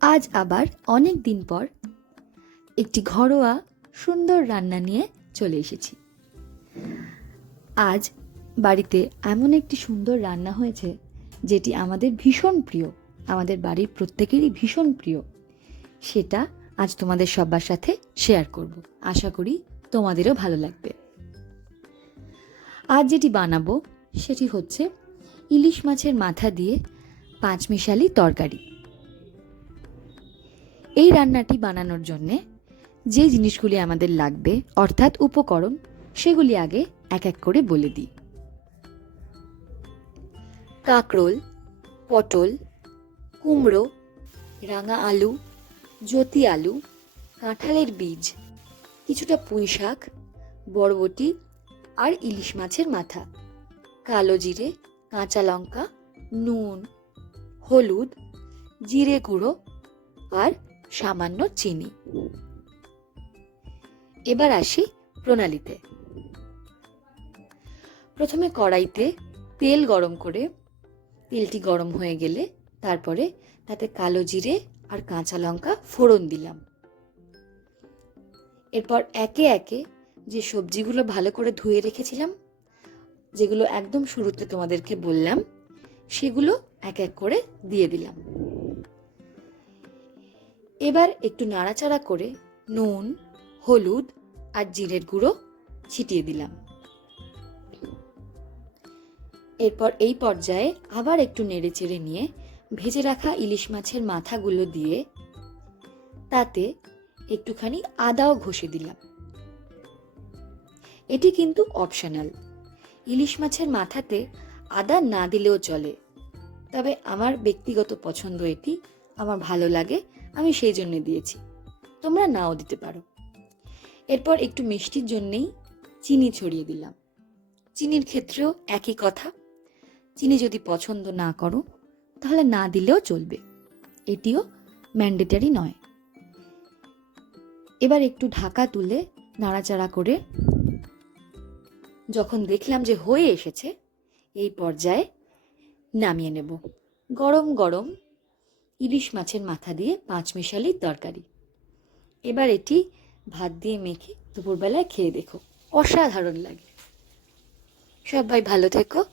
আজ আবার অনেক দিন পর একটি ঘরোয়া সুন্দর রান্না নিয়ে চলে এসেছি। আজ বাড়িতে এমন একটি সুন্দর রান্না হয়েছে, যেটি আমাদের ভীষণ প্রিয়, আমাদের বাড়ির প্রত্যেকেরই ভীষণ প্রিয়। সেটা আজ তোমাদের সবার সাথে শেয়ার করব। আশা করি তোমাদেরও ভালো লাগবে। আজ যেটি বানাবো, সেটি হচ্ছে ইলিশ মাছের মাথা দিয়ে পাঁচমিশালি তরকারি। এই রান্নাটি বানানোর জন্যে যে জিনিসগুলি আমাদের লাগবে, অর্থাৎ উপকরণ, সেগুলি আগে এক এক করে বলে দিই। কাঁকরোল, পটল, কুমড়ো, রাঙা আলু, জ্যোতি আলু, কাঁঠালের বীজ, কিছুটা পুঁই শাক বরবটি আর ইলিশ মাছের মাথা, কালো জিরে, কাঁচা লঙ্কা, নুন, হলুদ, জিরে গুঁড়ো আর সামান্য চিনি। এবার আসি প্রণালীতে। প্রথমে কড়াইতে তেল গরম করে, তেলটি গরম হয়ে গেলে তারপরে তাতে কালো জিরে আর কাঁচা লঙ্কা ফোড়ন দিলাম। এরপর একে একে যে সবজিগুলো ভালো করে ধুয়ে রেখেছিলাম, যেগুলো একদম শুরুতে তোমাদেরকে বললাম, সেগুলো এক এক করে দিয়ে দিলাম। এবার একটু নাড়াচাড়া করে নুন, হলুদ আর জিরের গুঁড়ো ছিটিয়ে দিলাম। এরপর এই পর্যায়ে আবার একটু নেড়ে চেড়ে নিয়ে ভেজে রাখা ইলিশ মাছের মাথাগুলো দিয়ে তাতে একটুখানি আদাও ঘষে দিলাম। এটি কিন্তু অপশনাল। ইলিশ মাছের মাথাতে আদা না দিলেও চলে, তবে আমার ব্যক্তিগত পছন্দ এটি। আমার ভালো লাগে আমি সেই জন্য দিয়েছি। তোমরা নাও দিতে পারো। এরপর একটু মিষ্টির জন্যেই চিনি ছড়িয়ে দিলাম। চিনির ক্ষেত্রেও একই কথা। চিনি যদি পছন্দ না করো, তাহলে না দিলেও চলবে। এটিও ম্যান্ডেটারি নয়। এবার একটু ঢাকা তুলে নাড়াচাড়া করে যখন দেখলাম যে হয়ে এসেছে, এই পর্যায়ে নামিয়ে নেব। গরম গরম ইলিশ মাছের মাথা দিয়ে পাঁচ মিশালির তরকারি। এবার এটি ভাত দিয়ে মেখে দুপুরবেলায় খেয়ে দেখো। অসাধারণ লাগে। সবাই ভালো থেকো।